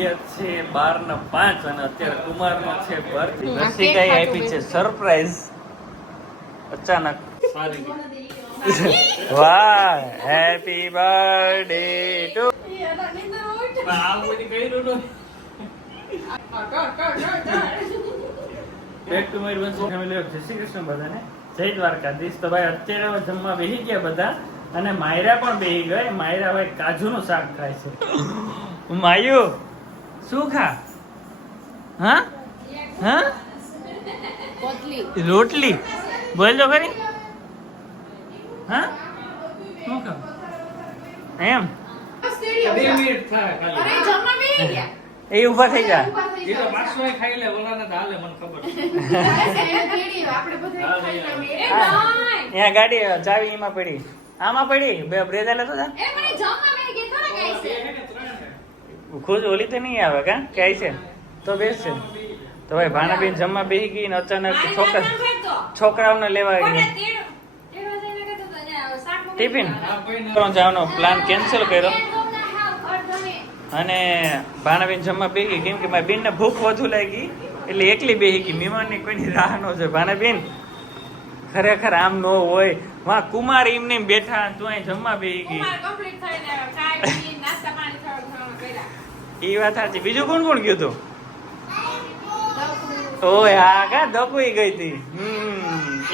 છે 12:05 અને અત્યારે કુમારનો છે બર્થડે. દર્શિકાએ આપી છે સરપ્રાઈઝ અચાનક. વાહ, happy birthday to. Back to my વંશ ફેમિલી ઓફ જય શ્રી કૃષ્ણ બધાને. જય દ્વારકાધીશ. તો ભાઈ અત્યારે જમવા બેસી ગયા બધા અને માયરા પણ બેસી ગઈ. માયરા ભાઈ કાજુનું શાક ખાય છે. માયુ શું ખા? હા હા રોટલી બોલ તો ખરી. હા શું ખા એમ એ ઉભા થઈ જા. અહીંયા ગાડી ચાવી એમાં પડી, આમાં પડી. બે બ્રેઝા લેતો જા. ખુશ ઓલી તો નહીં આવે કા ક્યાંય છે તો બેસ છે. તો ભાઈ ભાણાબેન જમવા બેસી ગઈ ને અચાનક છોકરાઓને લેવા ગઈ ટિફિન જવાનો પ્લાન કેન્સલ કર્યો અને ભાણાબેન જમવા બેસી ગઈ કેમ કે મારી બેનને ભૂખ વધુ લાગી એટલે એકલી બેસી ગઈ. મહેમાનની કોઈની રાહ ન છે. ભાણાબેન ખરેખર આમ ન હોય. વાહ કુમાર એમને બેઠા તું અહીં જમવા બેસી ગઈ. એ વાત સાચી. બીજું કોણ કોણ ગયું તું? ઓય હા કા દપુઈ ગઈ હતી.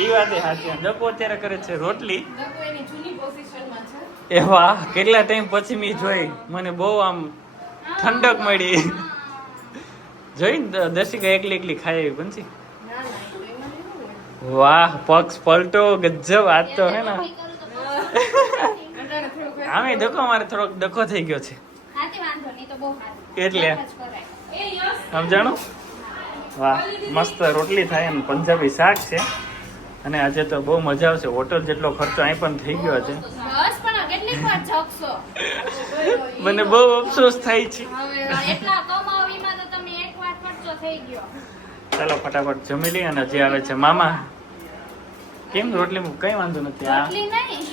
એ વાત સાચી. દપુ અત્યારે કરે છે રોટલી. એ વાહ કેટલા ટાઈમ પછી મેં જોઈ. મને બહુ આમ ઠંડક મળી. જોઈ દર્શિકા એકલી એકલી ખાઈ બનશી. વાહ પક્ષ પલટો ગજબ. આજ તો હે ને આમે ડખો મારે થોડોક ડખો થઈ ગયો છે એટલે સમજાણું. વાહ મસ્ત રોટલી થાય અને પંજાબી શાક છે અને આજે તો બહુ મજા આવશે. હોટલ જેટલો ખર્ચો અહીં પણ થઈ ગયો છે. મને બહુ અફસોસ થાય છે. ચાલો ફટાફટ જમી લઈએ અને હજી આવે છે મામા. કેમ રોટલી કઈ વાંધો નથી. આ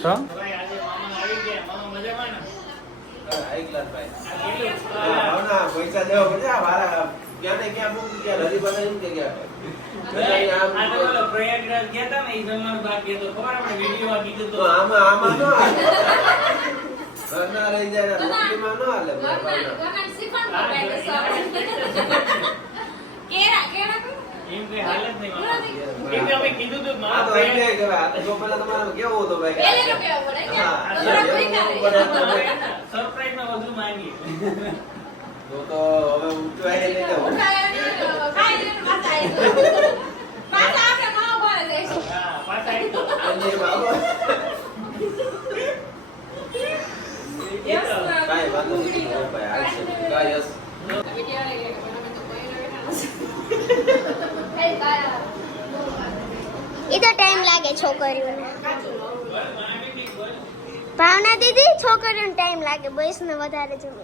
તો પૈસા દેવા પડે. ક્યાં ને ક્યાં મૂકી ગયા હરી બનાવી કે ગયા. આમાં નો ઘરના રહી જાય રોટલીમાં નો હાલે. એમ કઈ હાલત નહીં. કેમ કે અમે કીધું તું આ તો એટલે કે આ તો પેલા તમારે કેવું હતું ભાઈ. સરપ્રાઈઝ માં વધુ માંગી તો હવે ઊંચો આવી નહીં તો આજે બાબો કાઈ વાત નથી ભાઈ. આ છે ગાયસ એ તો ટાઈમ લાગે છોકરીઓને. ભાવના દીદી છોકરીઓને ટાઈમ લાગે. બોયસ ને વધારે જમે.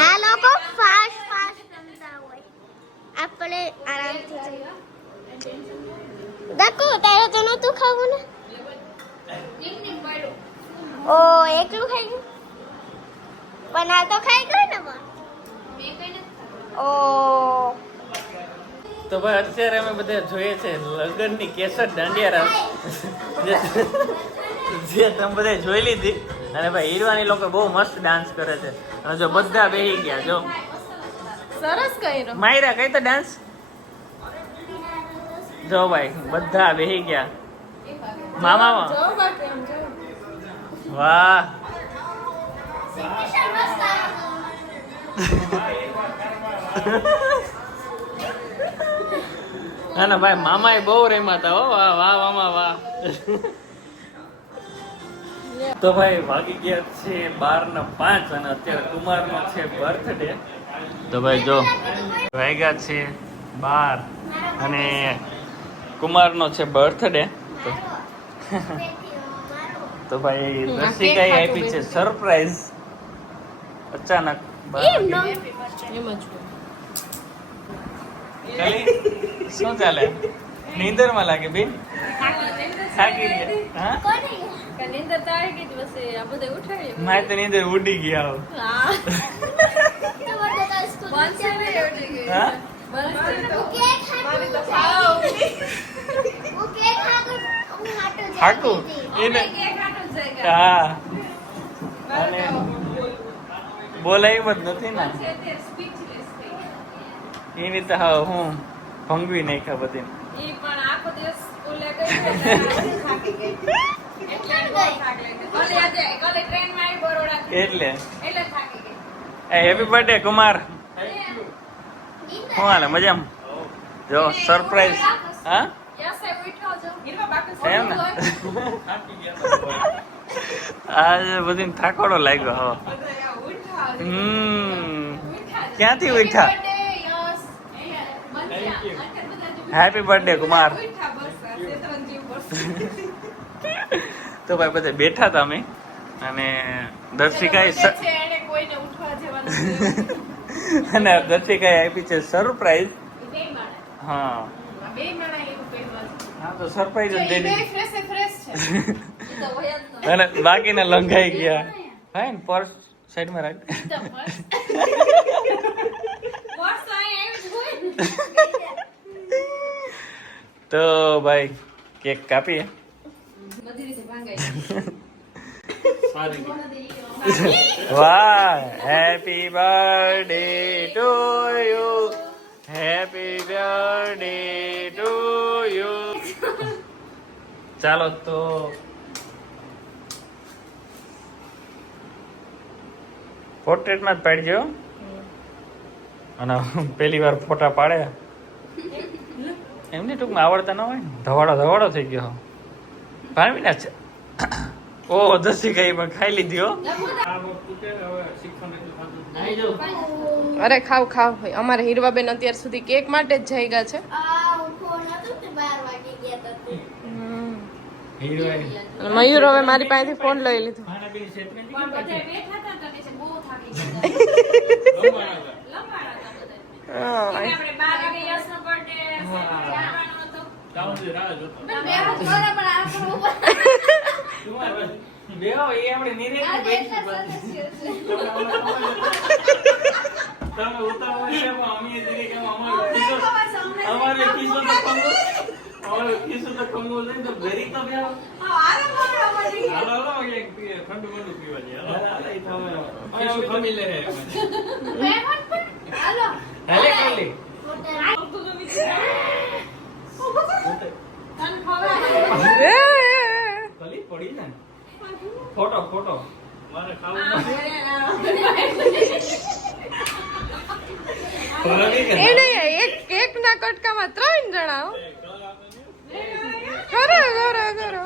આ લોકો ફાસ્ટ ફાસ્ટ જમતા હોય. આપણે આરામથી દકુ તારે તો નતું ખાવું ને. ઓ એકલું ખાઈ ગયું પણ આ તો ખાઈ ગયું ને. ઓ તો ભાઈ અત્યારે અમે બધા જોઈએ છે લગ્નની કેસર દાંડિયા રાસ જે તમે બધા જોઈ લીધી. અને ભાઈ હીરવાની લોકો બહુ મસ્ત ડાન્સ કરે છે અને જો બધા બેહી ગયા. જો સરસ કર્યો માયરા કઈ તો ડાન્સ. જો ભાઈ બધા બેહી ગયા. મામા વાહ ના ના ભાઈ મામા એ બહુ રેમા હતા. હો વાહ વાહ મામા વાહ. તો ભાઈ વાગી ગયા છે 12:05 અને અત્યારે કુમારનો છે બર્થડે. તો ભાઈ જો વાગ્યા છે 12 અને કુમારનો છે બર્થડે. તો ભાઈ દર્શિકાએ આપી છે સરપ્રાઈઝ અચાનક. શું ચાલે? નીંદર માં લાગે બેન? થાકી ગયા? હા નીંદર તો આવી ગઈ હતી, બસ આ બધે ઉઠાડી મારે તો નીંદર ઉડી ગયા હો. હા તો બધે કાલ સ્કૂલ બંધ છે ને ઉઠી ગઈ હા? બંધ છે ને હું કેક મારી તો ખાતું ખાવ હું કેક ખાતું હું હાટો હાકુ? જાતી એને કે ખાટું છે કે હા અને બોલાયું જ નથી ને છે તે સ્પીચલેસ થઈ ગયા એની તો હા હું ભંગવી નાખ્યા બધી ઈ પણ આખો દિવસ સ્કૂલે ગઈ એટલે થાકી ગઈ એટલે બહુ થાક લાગી કાલે આજે કાલે ટ્રેન માં આવી બરોડા એટલે એટલે થાકી ગઈ હેપી બર્થડે કુમાર. શું હાલે મજામાં? જો સરપ્રાઈઝ. હા યસ આઈ ઉઠ્યો છો હીરવા બાકી એમ ને આજે બધી થાકોડો લાગ્યો હો. ક્યાંથી ઉઠ્યા? Happy birthday Kumar. તો ભાઈ બધા બેઠા હતા અમે અને દર્શિકાએ અને દર્શિકાએ આપી છે સરપ્રાઈઝ. હા હા તો સરપ્રાઈઝ જ દઈ દીધી. અને બાકીના લંઘાઈ ગયા. હા ને પર્સ સાઈડમાં રાખ. તો ભાઈ કેક કાપીએ. વાહ happy birthday to you happy birthday to you. ચાલો તો પોર્ટ્રેટમાં જ પાડજો અને પેલી વાર ફોટા પાડે એમને ટૂંકમાં આવડતા ન હોય ને ધવાડો થઈ ગયો ભાણવી ના છે. ઓહ દસી ગઈ પણ ખાઈ લીધી હો. અરે ખાવ ભાઈ અમારે હીરવાબેન અત્યાર સુધી કેક માટે જ જઈ ગયા છે હું ફોન હતો તે 12 વાગે ગયા હતા અને મયુર હવે મારી પાસેથી ફોન લઈ લીધો ફોટો મારે ખાવું એને એક કેક ના કટકામાં 3 જણા હો. કરો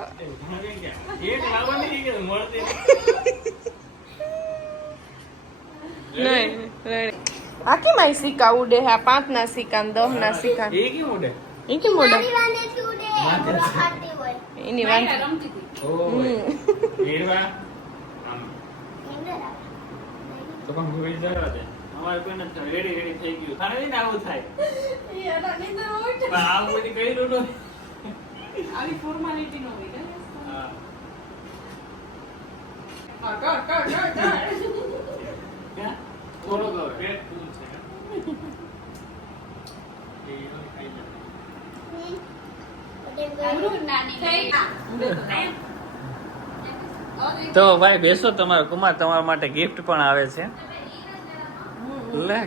નહીં આખી માઈ સિક્કા ઉડે આ 5 ના સિક્કા 10 ના સિક્કા એ કેમ ઉડે? એ કેમ ઉડે મારી વાને ઉડે હું ખાતી હોય એની વાત હીરવા નીંદર આવે તો પણ ભૂલી જવા દે. અમારે કોઈ નથી રેડી થઈ ગયું. ખાને ને આવું થાય. પણ આવું બધી કર્યું તો આવી ફોર્માલિટી નો હોય હા. ક્યાં? થોડો ગયો. પેટ ફૂલ છે. એ એનો ખાઈ લે. તો ભાઈ બેસો તમારો કુમાર તમારા માટે ગિફ્ટ પણ આવે છે. લે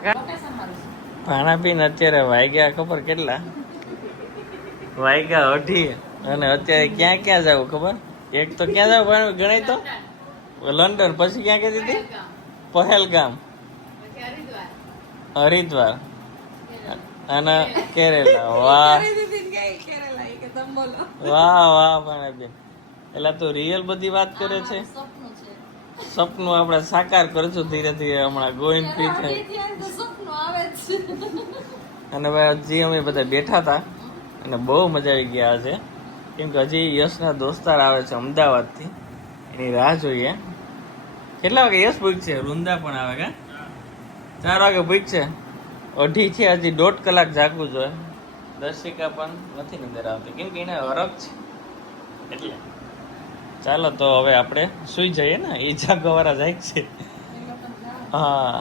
ભાણાબીન અત્યારે વાગ્યા ખબર કેટલા વાગ્યા 8 અને અત્યારે ક્યાં ક્યાં જાવ ખબર? એક તો ક્યાં જાવ ભાઈ ગણાય તો લંડન, પછી ક્યાં કહેતી હતી? પહેલગામ, હરિદ્વાર અને કેરેલા. વાહ વાહ વાહ ભાણાબેન, એટલે તો રિયલ બધી વાત કરે છે. સપનું આપણે સાકાર કરશું ધીરે ધીરે હમણાં ગોઈન ફ્રી થાય. અને ભાઈ હજી અમે બધા બેઠા હતા અને બહુ મજા આવી ગયા છે, કેમ કે હજી યશના દોસ્તાર આવે છે અમદાવાદથી, એની રાહ જોઈએ. કેટલા વાગે યશ ભૂખ છે? વૃંદા પણ આવે કે 4 વાગે ભૂખ છે. 2:30 છે, હજી 1.5 કલાક જાગવું જોઈએ. દર્શિકા પણ નથી અંદર આવતી કેમ કે એને હરખ છે એટલે ચાલો તો હવે આપણે સુઈ જઈએ ને એ જાગવાવાળા જાય છે. હા